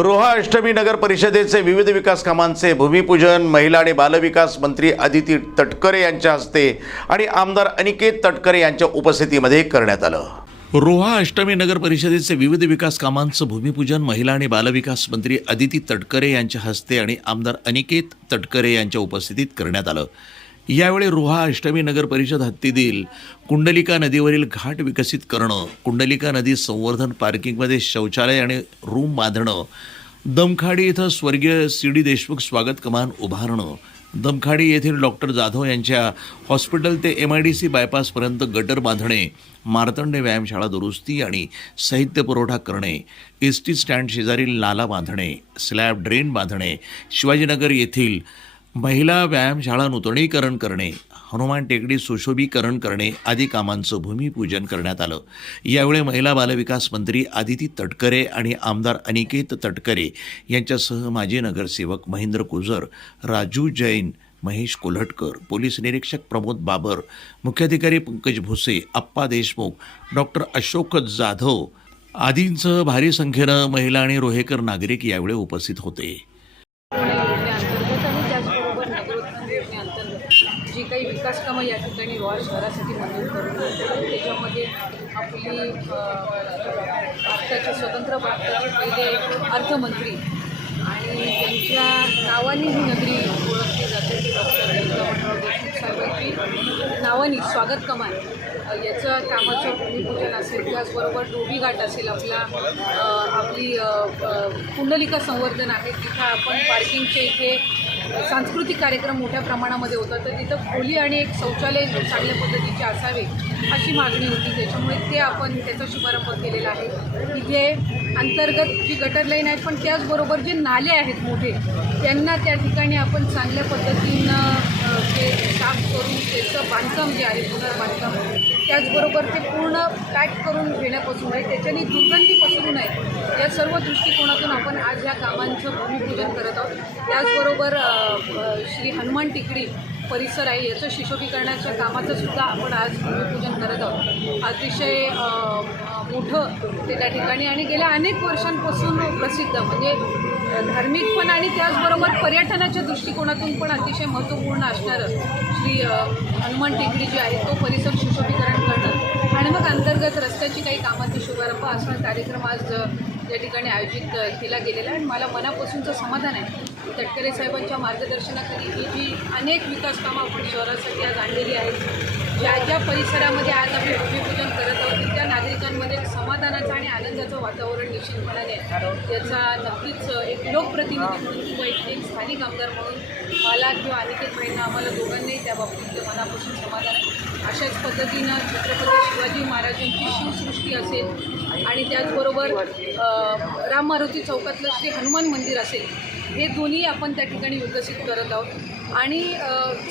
रोहा अष्टमी नगर परिषदेचे विविध विकास कामांचे भूमिपूजन महिला आणि बालविकास मंत्री अदिती तटकरे यांच्या हस्ते आणि आमदार अनिकेत तटकरे यांच्या उपस्थितीमध्ये करण्यात आलं। रोहा अष्टमी नगर परिषदेचे विविध विकास कामांचं भूमिपूजन महिला आणि बालविकास मंत्री अदिती तटकरे यांच्या हस्ते आणि आमदार अनिकेत तटकरे यांच्या उपस्थितीत करण्यात आलं। यावेळी रोहा अष्टमी नगर परिषद हद्दीतील कुंडलिका नदीवरील घाट विकसित करणं, कुंडलिका नदी संवर्धन पार्किंगमध्ये शौचालय आणि रूम बांधणं, दमखाडी इथं स्वर्गीय सी.डी. देशमुख स्वागत कमान उभारणं, दमखाडी येथील डॉक्टर जाधव यांच्या हॉस्पिटल ते MIDC बायपासपर्यंत गटर बांधणे, मार्तंडे व्यायामशाळा दुरुस्ती आणि साहित्य पुरवठा करणे, एसटी स्टँड शेजारील नाला बांधणे, स्लॅब ड्रेन बांधणे, शिवाजीनगर येथील महिला व्यायामशाळा नूतनीकरण करणे, हनुमान टेकडी सुशोभीकरण करणे आदी कामांचं भूमिपूजन करण्यात आलं। यावेळी महिला बालविकास मंत्री अदिती तटकरे आणि आमदार अनिकेत तटकरे यांच्यासह माजी नगरसेवक महेंद्र कुजर, राजू जैन, महेश कोल्हटकर, पोलीस निरीक्षक प्रमोद बाबर, मुख्याधिकारी पंकज भुसे, अप्पा देशमुख, डॉक्टर अशोक जाधव आदींसह भारी संख्येनं महिला आणि रोहेकर नागरिक यावेळी उपस्थित होते। जी काही विकास कामं या ठिकाणी रोहा शहरासाठी मंजूर करून त्याच्यामध्ये आपली भारताचे स्वतंत्र भारताचे पहिले अर्थमंत्री आणि त्यांच्या नावाने ही नगरी ओळखली जाते ती डॉक्टर देशमुख साहेबांची नावाने स्वागत कमान याचं कामाचं भूमिपूजन असेल, त्याचबरोबर डोबी घाट असेल, आपली कुंडलिका संवर्धन आहे तिथं आपण पार्किंगचे इथे सांस्कृतिक कार्यक्रम मोठ्या प्रमाणामध्ये होतात, तर तिथं खोली आणि एक शौचालय चांगल्या पद्धतीचे असावे अशी मागणी होती। त्याच्यामुळे ते आपण त्याचा शुभारंभ केलेला आहे। इथे अंतर्गत जी गटर लाईन आहेत पण त्याचबरोबर जे नाले आहेत मोठे त्यांना त्या ठिकाणी आपण चांगल्या पद्धतीनं ते साफ करून त्याचं बांधकाम जे आहे पुनर्बांधकाम, त्याचबरोबर ते पूर्ण पॅक करून घेण्यापासून आहे त्याच्याने दुर्गंधी पसरू नये या सर्व दृष्टिकोनातून आपण आज ह्या कामांचं भूमिपूजन करत आहोत। त्याचबरोबर श्री हनुमान टेकडी परिसर आहे याचं सुशोभीकरणाच्या कामाचं सुद्धा आपण आज भूमिपूजन करत आहोत। अतिशय मोठं ते त्या ठिकाणी आणि गेल्या अनेक वर्षांपासून प्रसिद्ध म्हणजे धार्मिक पण आणि त्याचबरोबर पर्यटनाच्या दृष्टिकोनातून पण अतिशय महत्त्वपूर्ण असणारं श्री हनुमान टेकडी जी आहे तो परिसर सुशोभीकरण करणं आणि मग अंतर्गत रस्त्याची काही कामांचा शुभारंभ असा कार्यक्रम आज या ठिकाणी आयोजित केला गेलेला आहे। आणि मला मनापासूनचं समाधान आहे तटकरे साहेबांच्या मार्गदर्शनाखाली ही जी अनेक विकास कामं आपण शहरासाठी आज आणलेली आहेत, ज्या परिसरामध्ये आज आम्ही भूमिपूजन करत आहोत त्या नागरिकांमध्ये समाधानाचं आणि आनंदाचं वातावरण निश्चितपणाने याचा नक्कीच एक लोकप्रतिनिधी म्हणून किंवा एक स्थानिक आमदार म्हणून मला किंवा अनिकेत भाईंना आम्हाला दोघांनाही त्या बाबतीत मनापासून समाधान आहे। अशाच पद्धतीनं छत्रपती शिवाजी महाराजांची शिवसृष्टी असेल आणि त्याचबरोबर राम मारुती चौकातलं श्री हनुमान मंदिर असेल, हे दोन्ही आपण त्या ठिकाणी विकसित करत आहोत आणि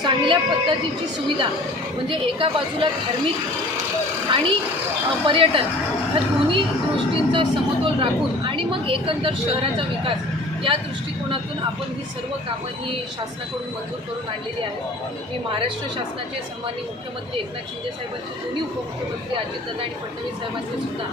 चांगल्या पद्धतीची सुविधा म्हणजे एका बाजूला धार्मिक आणि पर्यटन ह्या दोन्ही गोष्टींचा समतोल राखून आणि मग एकंदर शहराचा विकास या दृष्टिकोनातून आपण ही सर्व कामं ही शासनाकडून मंजूर करून आणलेली आहेत। मी महाराष्ट्र शासनाचे सन्माननीय मुख्यमंत्री एकनाथ शिंदे साहेबांचे दोन्ही उपमुख्यमंत्री अजितदादा आणि फडणवीस साहेबांचे सुद्धा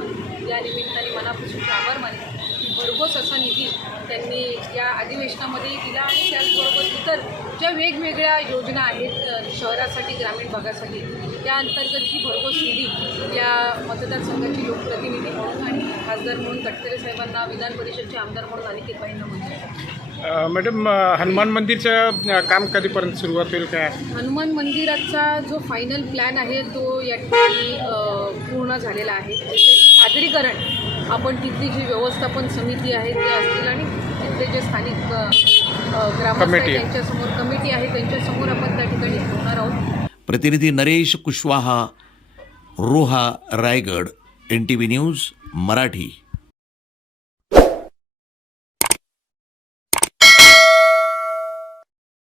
या निमित्ताने मनापासून आभार मानते की भरघोस असा निधी त्यांनी या अधिवेशनामध्येही दिला आणि त्याचबरोबर इतर ज्या वेगवेगळ्या योजना आहेत शहरासाठी ग्रामीण भागासाठी त्या अंतर्गत ही भरघोस निधी या मतदारसंघाची लोकप्रतिनिधी म्हणून आणि खासदार म्हणून तटकरे साहेबांना, विधान परिषदचे आमदार म्हणून अनिकेत भाईंना मंजूर। मॅडम, हनुमान मंदिरचं काम कधीपर्यंत सुरुवात होईल काय? हनुमान मंदिराचा जो फायनल प्लॅन आहे तो या ठिकाणी पूर्ण झालेला आहे। सादरीकरण आपण तिथली जी व्यवस्थापन समिती आहे ते असतील आणि तिथले जे स्थानिक ग्रामस्थ त्यांच्यासमोर कमिटी आहे त्यांच्यासमोर आपण त्या ठिकाणी ठेवणार आहोत। प्रतिनिधी नरेश कुशवाहा, रोहा, रायगड, NTV न्यूज मराठी।